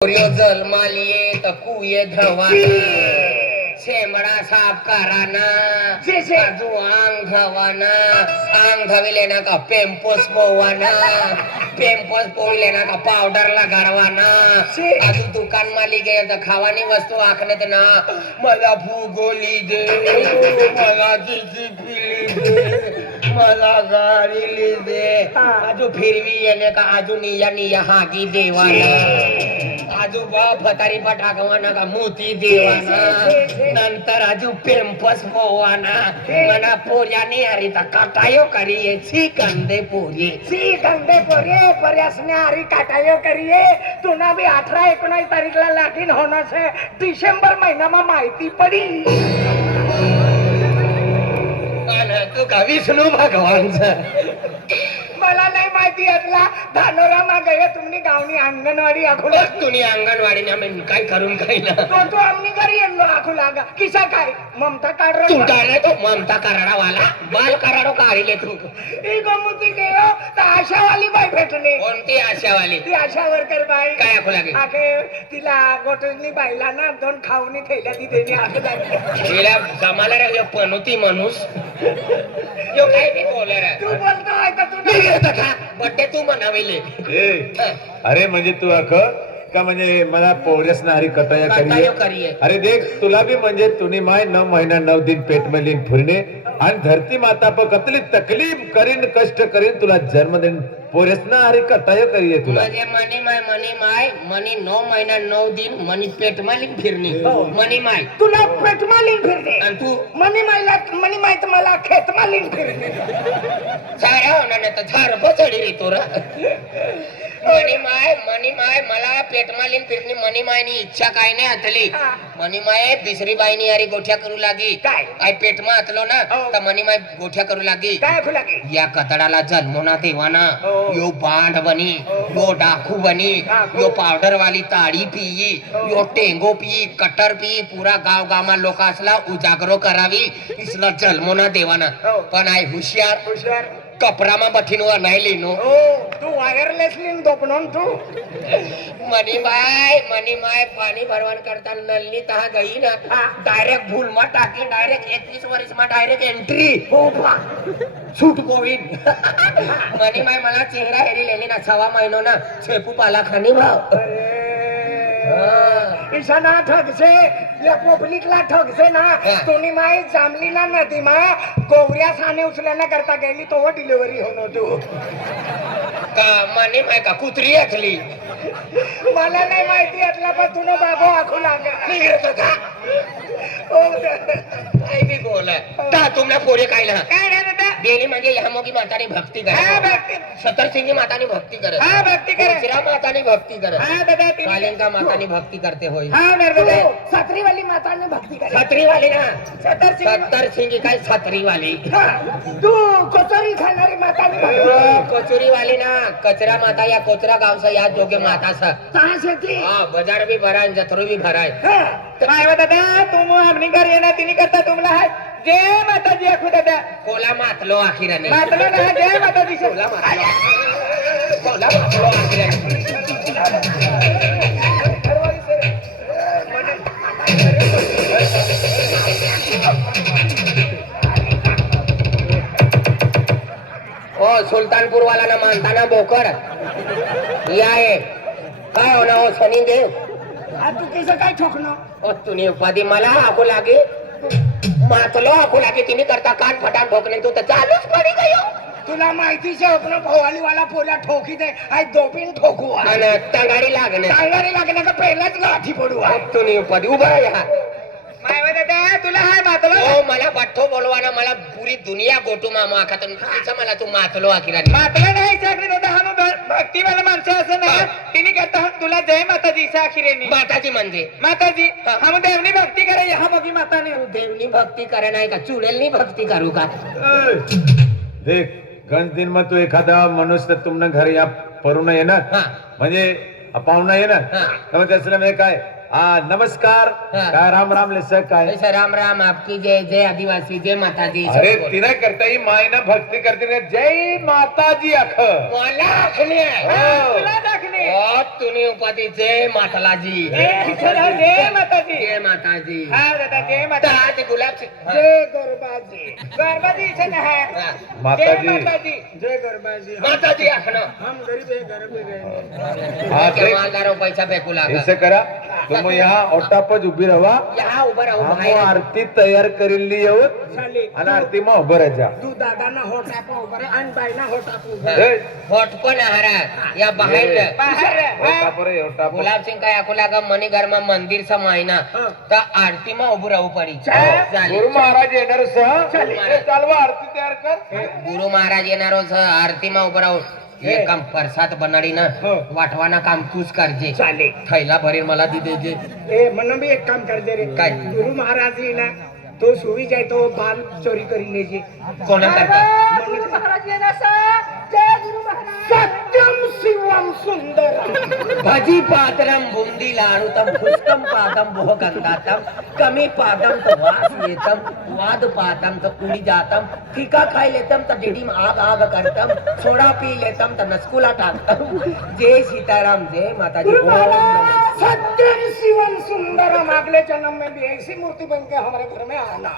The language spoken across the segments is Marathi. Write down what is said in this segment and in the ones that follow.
जलमालिये तकुये धवाना शेमडा साफ कराना आजू आंग धवाना आंग धविले ना का पेम्पोस पोवाना पेम्पोस पोळले ना का पावडर लगाडवाना आजू दुकान मालिक खावानी वस्तू आखने ना मला भूगोली दे मला जिजीपीली दे मला गाडी ली दे आजू फिरवी येणे का आजू निया निया हागी देवाना आजू फतारी पटाकवाना का मोती देवाना नंतर आजू पेम्पस पोवाना मना पोर्याने अरे काटायो करिये सी कंदे पोरी पर्यासने अरे काटायो करिये तुना भी 18-19 तारीखला लॅटिन होणार से डिसेंबर महिनामा माहिती पडी तू का विष्णू भगवानचं मला नाही माहिती यातला धानोरामा गये तुम्ही गावनी अंगणवाडी आखुला तुम्ही अंगणवाडी ना मी काय करून काय ना तो आम्ही घरी येलो आखुला किसा काय ममता काढरा तू काय तो ममता कराडा वाला बाल कराडो काढले तू ई गमुती गेलो तर आशावाली बाई भेटली कोणती आशावाली ती आशा वर्कर बाई काय आखुला गे आखे तिला गोटनी बाईला ना दोन खाऊनी ठेवल्या ती देणी आखुला तिला जमाला रे पनोती माणूस यो काय बी बोलला रे तू बोलतो आहे का तू बड्डे तू म्हणावेले अरे म्हणजे तू अख का म्हणजे मला पोरस नारी कटाया करिये अरे देख तुला भी म्हणजे तुनी माय 9 महीना 9 दिन पेट में लीन फिरने आणि धरती माता पर कतली तकलीफ करीन कष्ट करीन तुला जन्म देन पोरस नारी कटाया करिये तुला म्हणजे मनी 9 महीना 9 दिन मनी पेट में लीन फिरने मनी माय तुला पेट में लीन फिरने आणि तू मनी माय तर मला खेत में लीन फिरने सारा होणार तर झार बचडी रे तोरा मनी माय मला पेटमालीन फिरणी मनी मायनी इच्छा काय नाही आतली मनी माय दुसरी बाईनी अरे गोठ्या करू लागी काय पेटमा आतलो ना तर मनी माय गोठ्या करू लागी या कतडाला जन्मोना देवाना यो बांध बनी यो डाकू बनी यो पावडर वाली ताड़ी पिई यो टेंगो पी कटर पी पूरा गाव गामा लोक असला उजागरो करावी इसला जन्मोना देवाना पण आय हुशियार कपरामा बठीनवा नाही लिनो तू वायरलेस लिन दोपणून तू मनी माय पाणी भरवण करता नल्ली तहा गई ना डायरेक्ट भूल मा टाकी डायरेक्ट 21 वर्ष मा डायरेक्ट एंट्री सूट गोविंद मनी माय मला चेहरा हेरी लेली ना 6 महिनो ना छेपू पाला खानी भाव ईशाना ठगसे या पोपलीतला ठगसे ना तोनी माय जामलीला नदी मा गोवऱ्या साने उचलना करता गेली तो डिलिव्हरी होनो तू का माने माय का कुत्री असली मला नाही माहिती असला पण तुनो बाबो आखू लागला का ओ काय बी बोला ता तुमला पोरे कायला काय रे दादा देली म्हणजे यामोगी मातानी भक्ती करे हां भक्ती सतरसिंगी मातानी भक्ती करे हां भक्ती करे श्री मातानी भक्ती करे हां दादा कालिंगा मातानी भक्ती करते होय हां दादा छतरी वाली मातानी भक्ती करे छतरी वाली ना सतरसिंगी काय छतरी वाली तू कोचरी खाणारी मातानी कोचरी वाली ना कचरा माता या कोचरा गावसा या जोगे माता सा कहां से थी हां बाजार भी भराय जत्रो भी भराय काय दादा तुम हमनी घर येना तिनी करता तुमला है जय माताजी आखू दादा कोला मातलो आखिराने मातलो ना जय माताजी कोला मातलो आखिराने ओ सुलतानपूर वाला ना मानता ना बोकर या आहे काय होना हो सनी देव तू कसं काय ठोकणं ओ तुनी उपाधी मला आखू लागे मातलो आखू लागे तिने करता कान फटान ठोकणे तू तर चालूच पडी गयो तुला माहिती शे अपना भवाली वाला पोला ठोकी दे आई दोपीन ठोकू आणि टांगारी लागणे का पहिलाच लाठी पडू तुनी उपाधी उभा या माय दादा तुला हाय मातलो ओ मला बठ्ठो बोलवाना मला पुरी दुनिया गोटू मामा आखातून तिचा मला तू मातलो आखिरानी मातलो नाही चाकरी दादा हम भक्ती वाला माणसं असं ना तिने करता तुला जय माताजी सा आखिरेनी माताजी म्हणजे माताजी हम देवनी भक्ती करे यहा बगी माताने देवनी भक्ती करे नाही का चुडेलनी भक्ती करू का देख गण दिन में तू एखादा मनुष्य तुमने घर या परून येणार म्हणजे पाहुणा येणार तर त्यासला मी काय नमस्कार काय राम राम लेसर काय राम राम आपकी जय जय आदिवासी जय माताजी अरे तिने करता ही मायना भक्ती करते जय माताजी अख मला आखणे तुला दाखणे तुम्ही उपाधी जय मातालाजी जय माताजी जय माताजी हा दादा जय माता ते गुलाब जय गरबाजी गरबाजी इथे नाही जय माताजी माताजी जय गरबाजी माताजी आखणं हम गरीब है गरीब है हाँ देख मालदारो पैसा फेकू लागा ऐसे करा तुम यहाँ ओटापच उभी रहा यहाँ उभं राहू आम्ही बाहेर आरती तयार करेली येऊत चालेल आणि आरती मग उभं राहायचा तू दादाना हो टाकू बरं आणि बाईना हो टाकू होट पण आहारा या बाहेर गुलाब सिंह काय अकोला ग मनी घर में मंदिर सा मायना तर आरती में उभं राहू पडी गुरु महाराज येणार चालवा आरती तयार कर गुरु महाराज येणार आरती में उभं राहू हे काम प्रसाद बनाडी ना वाटवाना काम तूच करजे चालेल थैला भरील मला दी देजे ए म्हणून मी एक काम करते रे काय? गुरु महाराज ये ना तो सुवी जाय तो बाल चोरी करी लेजी कोणा करता गुरु महाराज ये ना जय गुरु महाराज सत्यम शिवम सुंदर भजी पात्रम बुंदी लाडुतम पुष्कम पादम बोह गंगातम कमी पादम तो वास येतम वाद पातम तो कुड़ी जातम फीका खाई लेतम तो डिडीम आग आग करतम सोडा पी लेतम तो नस्कुला टाकतम जय सीताराम जय माता जी गुरु महाराज सत्यम शिवम सुंदरम अगले जन्म में भी ऐसी मूर्ति बन के हमारे घर में आना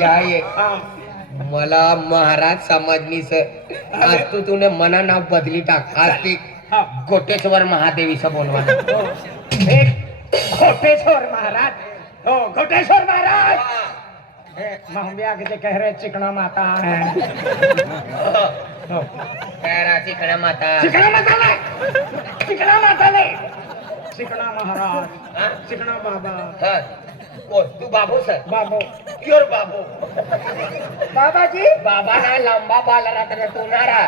या ये हाँ मला महाराज समजनी से आज तूने मना नाव बदली टाक आज ती गोटेश्वर महादेवी से बोलवा एक घोटेश्वर महाराज हो घोटेश्वर महाराज हम भी आगे कह रहे चिकना माता है चिकना माता चिकना माता नहीं चिकना माता नहीं चिकना महाराज चिकना बाबा ओ तू बाबू सर बाबू क्योर बाबू बाबा जी बाबा ना लंबा बाल रात्र तुनारा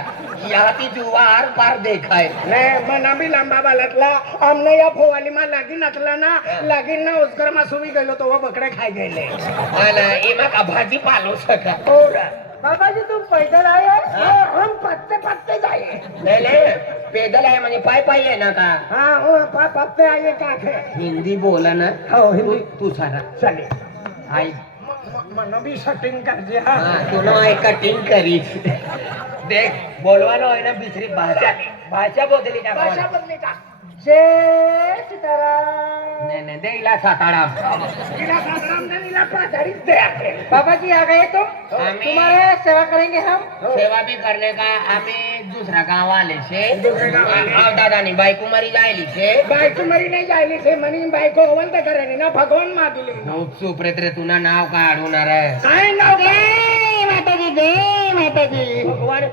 यहाँ ती जुवार पार देखाय नहीं मना भी लंबा बालतला हमने या फोवाली मा लागिन अतला ना लागिन ना उसकर मा सुवी गेलो तो वो बकरे खाई गेले आणि एमा का भाजी पालो सका बाबा जी तुम पैदल आए हम पत्ते पत्ते जाए नाही पैदल आहे म्हणजे पाय पाय आहे ना का हाँ वो पत्ते आए का थे हिंदी बोला ना हो हिंदी तू सारा चले आई मन भी सेटिंग कर दिया हाँ तुला आई कटिंग करी देख बोलवानो आहे ना दुसरी भाषा भाषा बदली टाका भाषा बदली का जय सीताराम नाही नाही देईला साताराम नीला साताराम ने नीला पाथरी दे आके बाबा जी आ गए तो तुम्हारे सेवा करेंगे हम सेवा भी करने का आम्ही दुसरा गाव आले छे दुसऱ्या गाव आले. आव दादानी बायको मरी जायली छे बायको मरी नहीं जायली थे मनी बायको होवल तर करे ना भगवान मागिले चुप रे तरे तुना नाव काढूनार आहे काय नाव जय माताजी जय माताजी भगवान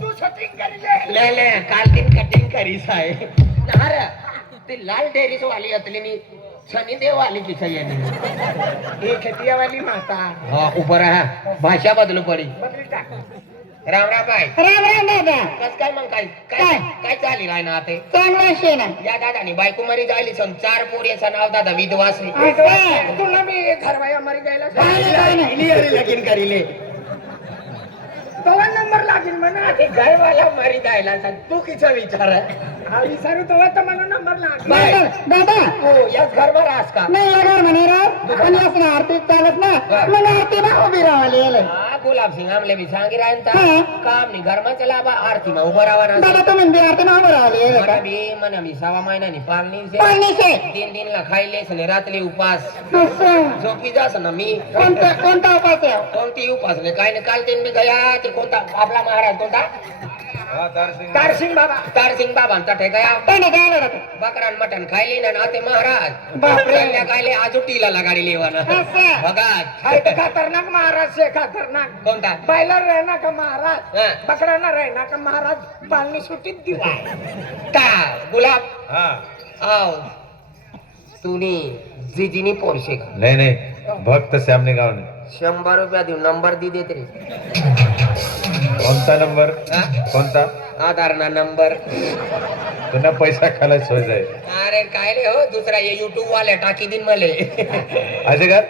तू सेटिंग कर ले ले ले काल दिन कटिंग करी साय नार ते लाल डेरीस वाली असली नी शनी देव वाली की सही ये खेतिया वाली माता हा ऊपर आहे भाषा बदलू पडी बदली टाक राम राम बाई राम राम दादा कस काय मग काय काय काय चाली राय ना ते चांगला शेना या दादानी बायको मरी जायली सन 4 पोरीचं नाव दादा विधवासली तुला मी घरवाया मरी जायला लगीन करीले तवा नंबर लागेल म्हणा ते घरवाला मरी जायला सांग तू किचा विचार आहे हा विचारू तवा तर मला नंबर लागेल बाय. दादा हो या घरभर आस का नाही येणार म्हणे राव आणि असं आरती चालत ना मला आरती ना उभी राहायला येईल हा गुलाब सिंह आमले भी सांगी रायन हा. काम नि घर में चला बा आरती में उभा रावा ना दादा तो मंदिर आरती ना उभं राहायला येईल मन मी 6 महिना नि पालनी से पाळणी से 3 दिन ला खाईले ने रात्री उपास असं. झोपी जास ना मी कोणता उपास आहे कोणती उपास ने काय ने काल दिन मी गया ते कोणता आपला महाराज कोणता तारसिंग बाबा तारसिंग बाबांचा ठे गया त्याने काय राहत बकरान मटन खायली ना नाते महाराज बापरे. संध्याकाळी आजुटीला लगाडी लेवाना असं. भगात हाय तर खतरनाक महाराज से खतरनाक कोणता पहिला रहना का महाराज हा. बकराना रहना का महाराज पालनी सुटीत दिला का गुलाब हा आओ तुनी जीजीनी पोरशे का नाही नाही भक्त श्यामने गाव नाही 100 रुपया देऊ नंबर दी देत रे कोणता नंबर हा? कोणता आधार ना नंबर तुला पैसा खायला सोय जाईल अरे काय रे हो दुसरा ये युट्यूब वाले टाकी दिन मले असे का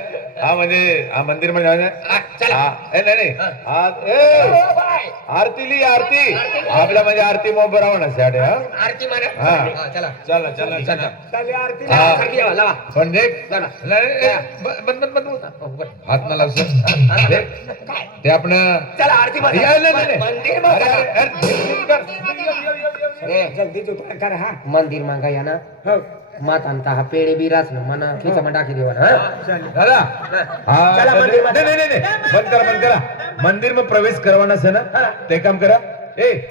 हा म्हणजे हा मंदिर म्हणजे चला. नाही नाही आरती आरती आपल्या म्हणजे आरती मग बरोबर ना साडे हा आरती मारा हा. चला चला चला चला चले आरती हा. सारखी लावा, लावा. पण देख चला. हात मला ते आपण चला आरती मारा. मंदिर बघा. जल्दी उठा कर हा मंदिर मागा या ना हो मात आणता हा पेढे बिराच ना मना खिचा टाकी देवा ना दादा हा चला, नाही मंदिर नाही नाही बंद करा मंदिर मग प्रवेश करवाना आहे ना ते काम करा ए